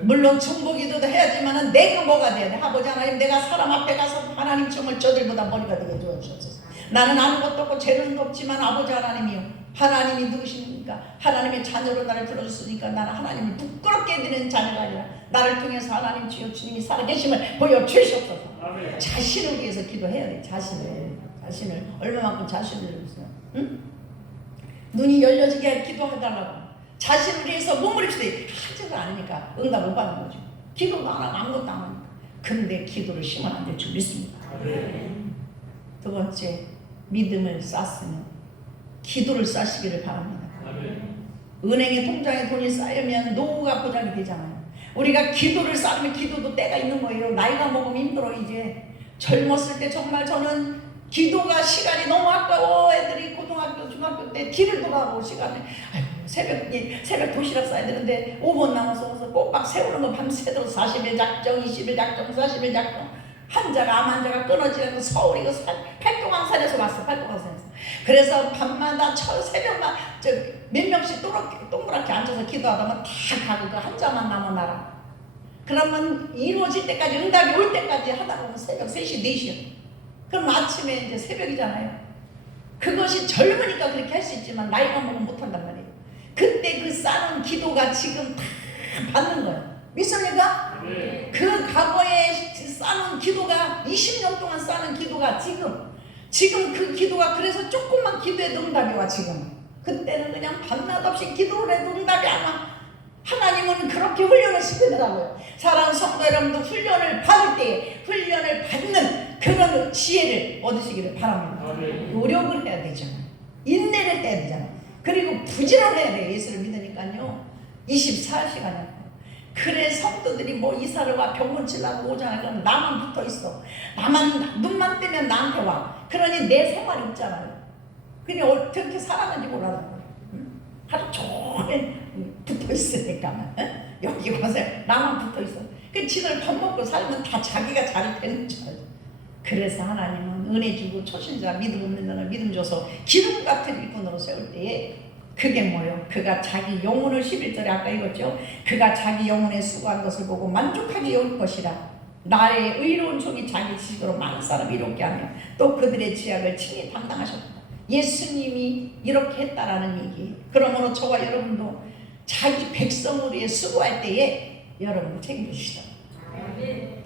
물론 중보기도도 해야지만은 내가 뭐가 돼야 돼? 아버지 하나님, 내가 사람 앞에 가서 하나님 정말 저들보다 머리가 되게 도와주옵소서. 나는 아무것도 없고 죄는 없지만 아버지 하나님이요, 하나님이 누구십니까? 하나님의 자녀로 나를 불러주시니까 나는 하나님을 부끄럽게 해드리는 자녀가 아니라 나를 통해서 하나님 주여 주님이 살아계심을 보여주시옵소서. 자신을 위해서 기도해야 돼. 자신을 얼마만큼 자신을 위해서, 응? 눈이 열려지게 기도해달라고. 자신을 위해서 몸부림치되 하지도 않으니까 응답 못 받는 거죠. 기도도 안 하고 아무것도 안 하니까. 근데 기도를 쉬면 안 될 줄 믿습니다. 두 번째, 믿음을 쌓으면 기도를 쌓으시기를 바랍니다. 은행에 통장에 돈이 쌓이면 노후가 보장이 되잖아요. 우리가 기도를 쌓으면 기도도 때가 있는 거예요. 나이가 먹으면 힘들어. 이제 젊었을 때 정말 저는 기도가 시간이 너무 아까워. 애들이 고등학교 중학교 때 길을 돌아가고 시간에 새벽 도시락 싸야 되는데 5분 남아서 꼬박 세우는 거 밤새도록 40일 작정 20일 작정 40일 작정 환자가 암 환자가 끊어지는 서울 이거 팔도강산에서 왔어. 팔도강산에서. 그래서 밤마다 새벽만 몇 명씩 동그랗게 앉아서 기도하다가 다 가고 그 환자만 남아나라. 그러면 이루어질 때까지 응답이 올 때까지 하다 보면 새벽 3시 4시요. 그럼 아침에 이제 새벽이잖아요. 그것이 젊으니까 그렇게 할 수 있지만 나이가 먹으면 못한단 말이에요. 그때 그 쌓은 기도가 지금 다 받는 거예요. 믿습니까? 네. 그 과거에 쌓은 기도가 20년 동안 쌓은 기도가 지금 그 기도가 그래서 조금만 기도해도 응답이 와. 지금 그때는 그냥 밤낮 없이 기도를 해도 응답이 안 와. 하나님은 그렇게 훈련을 시키더라고요. 사랑하는 성도 여러분도 훈련을 받을 때 훈련을 받는 그런 지혜를 얻으시기를 바랍니다. 노력을 해야 되잖아요. 인내를 해야 되잖아요. 그리고 부지런해야 돼요. 예수를 믿으니까요. 24시간이요. 그래 성도들이 뭐 이사를 와 병원 치려고 오잖아요. 그럼 나만 붙어 있어. 나만 눈만 뜨면 나한테 와. 그러니 내 생활이 없잖아요. 그냥 어떻게 살아가는지 몰라는 거예요. 하루 종일 붙어 있으니까 여기 와서 나만 붙어 있어. 그 지들 밥 먹고 살면 다 자기가 잘 되는 줄 알죠. 그래서 하나님은 은혜 주고 초신자 믿음 없는 자는 믿음 줘서 기름 같은 일꾼으로 세울 때에 그게 뭐예요? 그가 자기 영혼을 11절에 아까 읽었죠. 그가 자기 영혼에 수고한 것을 보고 만족하게 여길 것이라. 나의 의로운 종이 자기 지식으로 많은 사람을 이롭게 하며 또 그들의 죄악을 친히 담당하셨다. 예수님이 이렇게 했다라는 얘기. 그러므로 저와 여러분도 자기 백성을 위해 수고할 때에 여러분을 책임지시다.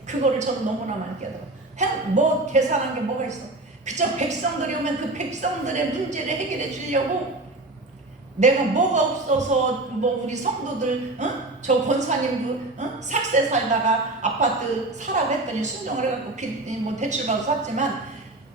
그거를 저는 너무나 많이 깨달아요. 뭐 계산한 게 뭐가 있어? 그저 백성들이 오면 그 백성들의 문제를 해결해 주려고 내가 뭐가 없어서 뭐 우리 성도들 저 권사님도 삭세 살다가 아파트 사라고 했더니 순종을 해갖고 뭐 대출받고 샀지만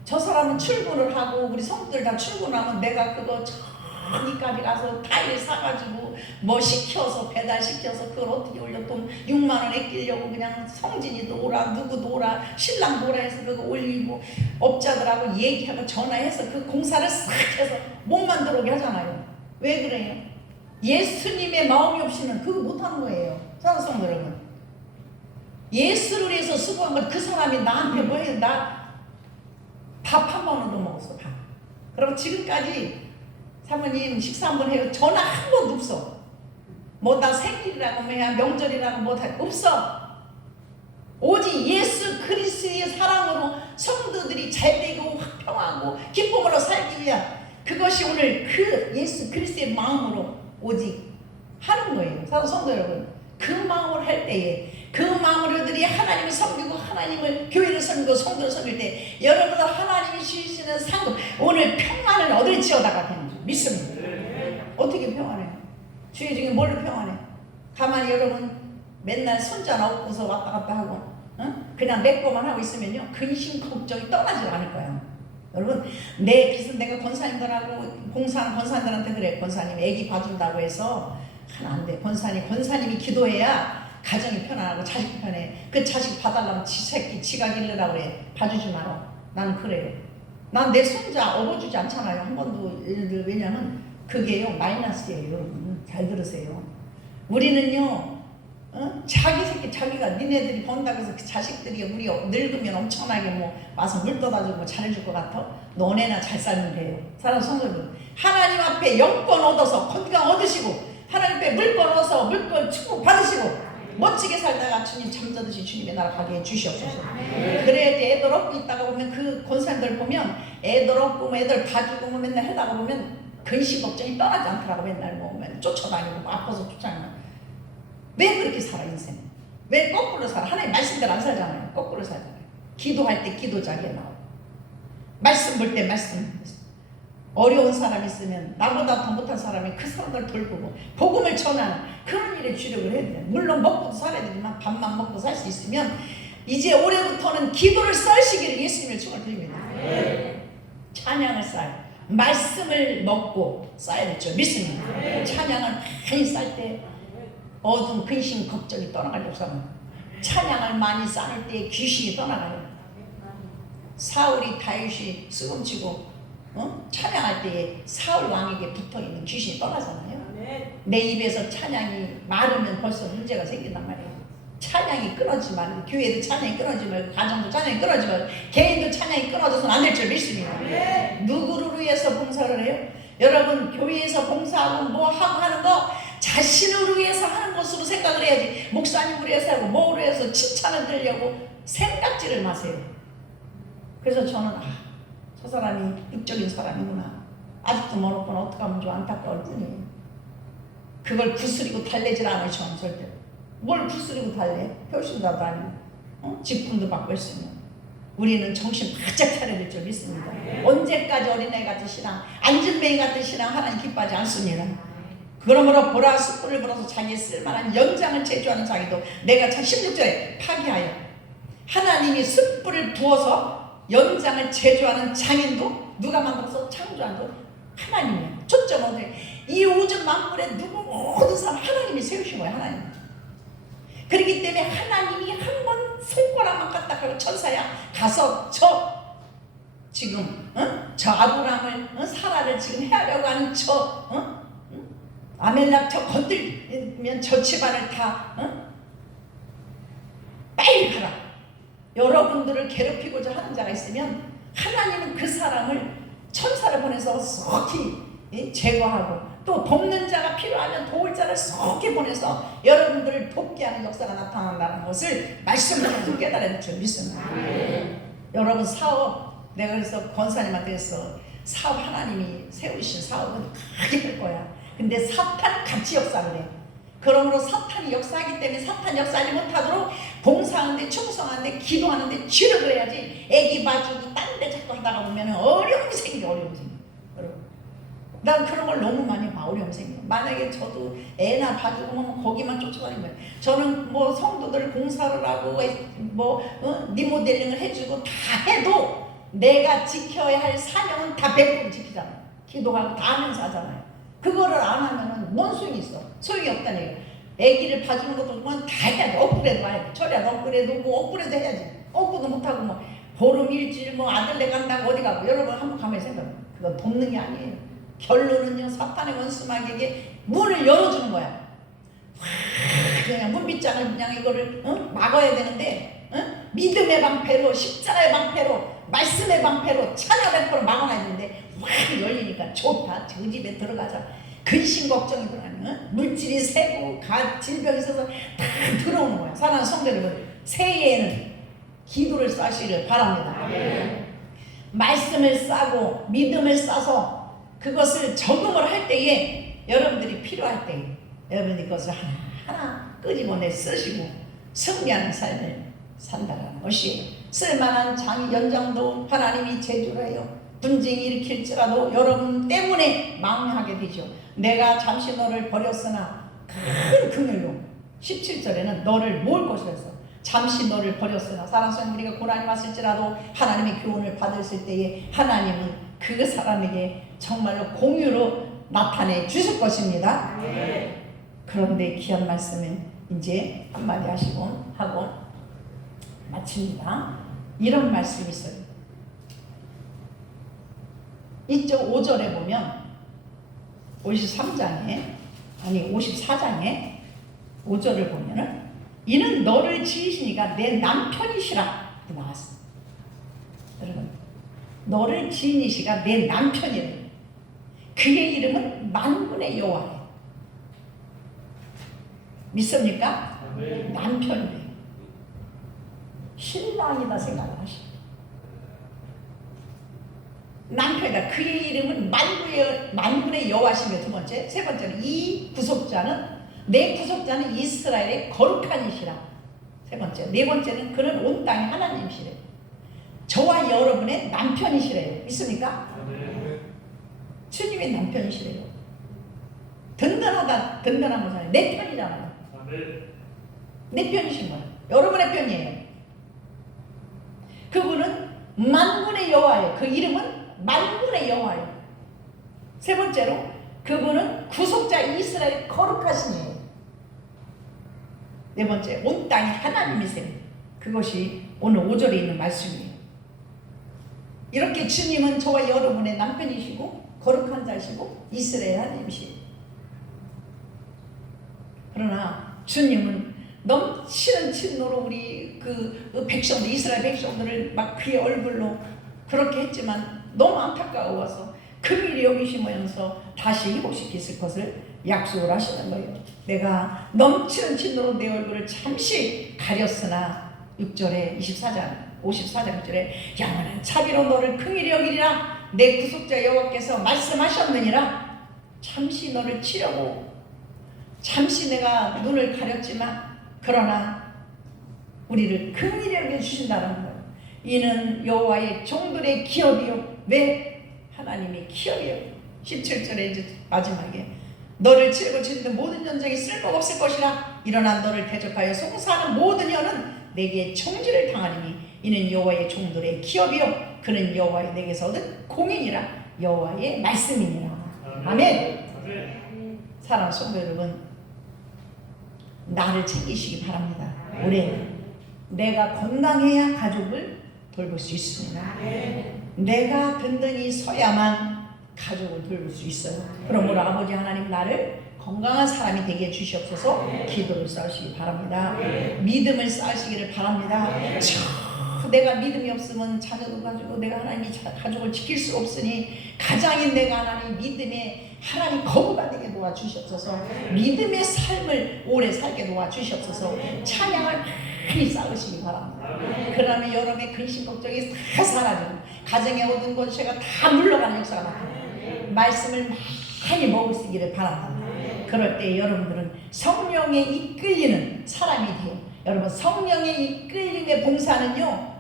저 사람은 출근을 하고 우리 성도들 다 출근하면 내가 그거 저기까지 가서 타일 사가지고 뭐 시켜서 배달시켜서 그걸 어떻게 올려 돈 6만 원 아끼려고 그냥 성진이도 오라 누구도 오라 신랑도 오라 해서 그거 올리고 업자들하고 얘기하고 전화해서 그 공사를 싹 해서 못 만들어오게 하잖아요. 왜 그래요? 예수님의 마음이 없이는 그거 못하는 거예요. 사랑하는 성도 여러분, 예수를 위해서 수고한 걸 그 사람이 나한테 뭐해? 나 밥 한 번도 먹었어. 밥. 그리고 지금까지 사모님 식사 한 번 해요. 전화 한 번도 없어. 뭐 나 생일이라고 뭐야 명절이라고 뭐 다 없어. 오직 예수 그리스도의 사랑으로 성도들이 잘되고 화평하고 기쁨으로 살기 위한 그것이 오늘 그 예수 그리스도의 마음으로 오직 하는 거예요. 사도 성도 여러분, 그 마음으로 할 때에 그 마음으로들이 하나님을 섬기고 하나님을 교회를 섬기고 성도를 섬길 때 여러분은 하나님이 주시는 상급 오늘 평안을 얻을지어다가 되는 줄 믿습니다. 어떻게 평안해요? 주의 중에 뭘로 평안해? 가만히 여러분 맨날 손자 놓고서 왔다 갔다 하고 그냥 내 거만 하고 있으면요 근심 걱정이 떠나지 않을 거예요. 여러분 그래서 내가 권사님들하고 봉사하는 권사님들한테 그래. 권사님 애기 봐준다고 해서 하나 안 돼. 권사님이 기도해야 가정이 편안하고 자식이 편해. 그 자식 봐달라면 지 새끼 지가 길르라고 그래. 봐주지 마라. 나는 그래요. 난 내 손자 업어주지 않잖아요. 한 번도. 왜냐면 그게요 마이너스예요. 여러분 잘 들으세요. 우리는요 자기 새끼 자기가 니네들이 번다고 해서 그 자식들이 우리 늙으면 엄청나게 뭐 와서 물 떠다주고 잘해줄 것 같아? 너네나 잘 살면 돼요. 사랑하는 성도들, 하나님 앞에 영권 얻어서 건강 얻으시고 하나님 앞에 물권 얻어서 물권 축복 받으시고 멋지게 살다가 주님 잠자듯이 주님의 나라 가게 해주시옵소서. 그래야지 애들 업고 있다가 보면 그 권사님들 보면 애들 업고 뭐 애들 봐주고 뭐 맨날 하다가 보면 근심 걱정이 떠나지 않더라고. 맨날 뭐 쫓아다니고 뭐 아파서 쫓아다니고. 왜 그렇게 살아 인생? 왜 거꾸로 살아? 하나님 말씀대로 안 살잖아요. 거꾸로 살잖아요. 기도할 때 기도자기에 나오고 말씀 볼 때 말씀. 어려운 사람 있으면 나보다 더 못한 사람이 그 사람들 돌보고 복음을 전하는 그런 일에 주력을 해야 돼요. 물론 먹고도 살아야 되지만 밥만 먹고 살 수 있으면 이제 올해부터는 기도를 썰시기를 예수님의 축원드립니다. 찬양을 쌓아요. 말씀을 먹고 쌓아야겠죠. 믿습니다. 찬양을 많이 쌓을 때 어두운 근심 걱정이 떠나갈 역사는 찬양을 많이 쌓을 때 귀신이 떠나가요. 사울이 다윗이 쓰금치고 찬양할 때에 사울 왕에게 붙어있는 귀신이 떠나잖아요. 내 입에서 찬양이 마르면 벌써 문제가 생긴단 말이에요. 찬양이 끊어지지 말고 교회도 찬양이 끊어지지 말고 가정도 찬양이 끊어지지 말고 개인도 찬양이 끊어져서는 안 될 줄 믿습니다. 누구를 위해서 봉사를 해요? 여러분 교회에서 봉사하고 뭐 하고 하는 거 자신을 위해서 하는 것으로 생각을 해야지. 목사님을 위해서 하고 뭐로 해서 칭찬을 들려고 생각지를 마세요. 그래서 저는 저 사람이 육적인 사람이구나. 아직도 멀었구나. 어떻게 하면 좀 안타까울 뿐이에요. 그걸 부스리고 달래질 않아요. 저는 절대. 뭘 부스리고 달래? 표신자도 아니고 직분도 받고 있으면 우리는 정신 바짝 차려야 될 줄 믿습니다. 언제까지 어린애 같은 신앙, 안전뱅이 같은 신앙 하나님 기뻐하지 않습니다. 그러므로 보라 숯불을 불어서 자기의 쓸만한 연장을 제조하는 자기도 내가 참 16절에 파기하여 하나님이 숯불을 부어서 연장을 제조하는 장인도 누가 만들어서 창조한도 하나님이에요. 초점은 이 우주 만물에 누구 모든 사람 하나님이 세우신 거예요. 하나님. 그렇기 때문에 하나님이 한 번 손가락만 까딱하고 천사야 가서 지금 저 아브라함을 사라를 지금 해하려고 하는 아멜렉 건들면 저 집안을 다 빨리 가라. 여러분들을 괴롭히고자 하는 자가 있으면 하나님은 그 사람을 천사를 보내서 속히 제거하고 또 돕는 자가 필요하면 도울 자를 속히 보내서 여러분들을 돕게 하는 역사가 나타난다는 것을 말씀으로 깨달아야 줄 믿습니다. 여러분 사업 내가 그래서 권사님한테 했어. 사업 하나님이 세우신 사업은 크게 될 거야. 근데 사탄 같이 역사를 해. 그러므로 사탄이 역사하기 때문에 사탄 역사하지 못하도록 봉사하는데 충성하는데 기도하는데 주력을 해야지. 애기 봐주고 딴 데 자꾸 하다가 보면 어려움이 생겨. 여러분 난 그런 걸 너무 많이 봐. 어려움 생겨. 만약에 저도 애나 봐주고 뭐 거기만 쫓아다니면 저는 뭐 성도들 봉사를 하고 리모델링을 해주고 다 해도 내가 지켜야 할 사명은 다 100% 지키잖아. 기도하고 다 하면서 하잖아요. 그거를 안 하면은 뭔 소용이 있어? 소용이 없다는 얘기야. 애기를 봐주는 것도 뭐 다 해야 돼. 억울해도 해야 돼. 철야 억울해도 뭐 억울해도 해야지. 억울도 못하고 뭐 보름 일주일 뭐 아들네 간다고 어디 가고. 여러분 한번 가만히 생각해. 그거 돕는 게 아니에요. 결론은요 사탄의 원수마귀에게 문을 열어주는 거야. 그냥 문빗장을 그냥 이거를 막아야 되는데 믿음의 방패로, 십자가의 방패로, 말씀의 방패로, 찬양의 방패로 막아놔야 되는데 확 열리니까 좋다. 그 집에 들어가자. 근심 걱정이 들어가는 물질이 새고 질병이 있어서 다 들어오는 거야. 사랑하는 성도 여러분, 새해에는 기도를 쌓으시기를 바랍니다. 말씀을 싸고 믿음을 싸서 그것을 적응을 할 때에 여러분들이 필요할 때에 여러분이 그것을 하나하나 끄집어내 쓰시고 승리하는 삶을 산다는 것이 쓸만한 장이 연장도 하나님이 제주를 해요. 분쟁이 일으킬지라도 여러분 때문에 망하게 되죠. 내가 잠시 너를 버렸으나 큰 긍휼로 17절에는 너를 모을 것이라 해서 잠시 너를 버렸으나 사랑스러운 우리가 고난이 왔을지라도 하나님의 교훈을 받았을 때에 하나님은 그 사람에게 정말로 공유로 나타내 주실 것입니다. 그런데 귀한 말씀은 이제 한마디 하고 마칩니다. 이런 말씀이 있어요. 이쪽 5절에 보면 54장에 5절을 보면은 이는 너를 지으시니가 내 남편이시라 나왔어. 여러분, 너를 지으시가 내 남편이래. 그의 이름은 만군의 여호와예요. 믿습니까? 남편이래요. 신랑이다 생각을 하시죠. 남편이다. 그의 이름은 만군의 여호와시며 두 번째, 세 번째는 이 구속자는 내 구속자는 이스라엘의 거룩한 이시라. 세 번째, 네 번째는 그는 온 땅의 하나님이시래요. 저와 여러분의 남편이시래요. 믿습니까? 주님의 남편이시래요. 든든한 거잖아요. 내 편이잖아요. 내 편이신 거예요. 여러분의 편이에요. 그분은 만군의 여호와예요. 그 이름은 만군의 여호와예요. 세 번째로 그분은 구속자 이스라엘의 거룩하신 이에요. 네 번째, 온 땅의 하나님이세요. 그것이 오늘 5절에 있는 말씀이에요. 이렇게 주님은 저와 여러분의 남편이시고 거룩한 자시고 이스라엘 하나님이시에요. 그러나 주님은 넘치는 진노로 우리 그 백성들, 이스라엘 백성들을 막 그의 얼굴로 그렇게 했지만 너무 안타까워서 긍휼히 여기시면서 다시 회복시키실 것을 약속을 하시는 거예요. 내가 넘치는 진노로 내 얼굴을 잠시 가렸으나 6절에 54장 6절에 영원한 자비로 너를 긍휼히 여기리라. 내 구속자 여호와께서 말씀하셨느니라. 잠시 너를 치려고 잠시 내가 눈을 가렸지만 그러나 우리를 긍휼히 여겨주신다는 거예요. 이는 여호와의 종들의 기업이요. 왜? 하나님의 기업이요. 17절에 이제 마지막에 너를 치려고 치는 모든 전쟁이 쓸모가 없을 것이라. 일어나 너를 대적하여 송사하는 모든 여는 내게 총질을 당하리니 이는 여호와의 종들의 기업이요. 그는 여호와의 내게서 얻은 공인이라. 여호와의 말씀이니라. 아멘. 사랑하는 성도 여러분, 나를 챙기시기 바랍니다. 올해는 내가 건강해야 가족을 돌볼 수 있습니다. 내가 든든히 서야만 가족을 돌볼 수 있어요. 그러므로 아버지 하나님 나를 건강한 사람이 되게 해주시옵소서. 기도를 쌓으시기 바랍니다. 믿음을 쌓으시기를 바랍니다. 내가 믿음이 없으면 자녀도 가지고 내가 하나님이 가족을 지킬 수 없으니 가장인 내가 하나님 믿음에 하나님 거부가 되게 도와주시옵소서. 믿음의 삶을 오래 살게 도와주시옵소서. 찬양을 많이 쌓으시기 바랍니다. 그러면 여러분의 근심 걱정이 다 사라지고 가정에 모든 권세가 다 물러가는 역사가 나타나요. 말씀을 많이 먹으시기를 바랍니다. 그럴 때 여러분들은 성령에 이끌리는 사람이 돼요. 여러분, 성령의 이끌림의 봉사는요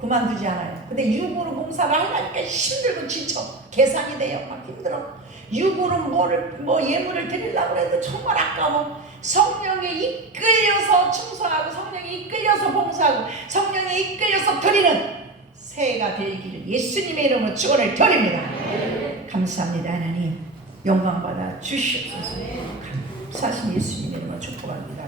그만두지 않아요. 근데 육으로 봉사를 하려니까 힘들고 지쳐 계산이 돼요. 막 힘들어. 육으로 뭐 예물을 드리려고 해도 정말 아까워. 성령에 이끌려서 충성하고 성령에 이끌려서 봉사하고 성령에 이끌려서 드리는 새해가 되기를 예수님의 이름으로 축원을 드립니다. 감사합니다. 하나님 영광받아 주시옵소서. 감사하신 예수님의 이름으로 축복합니다.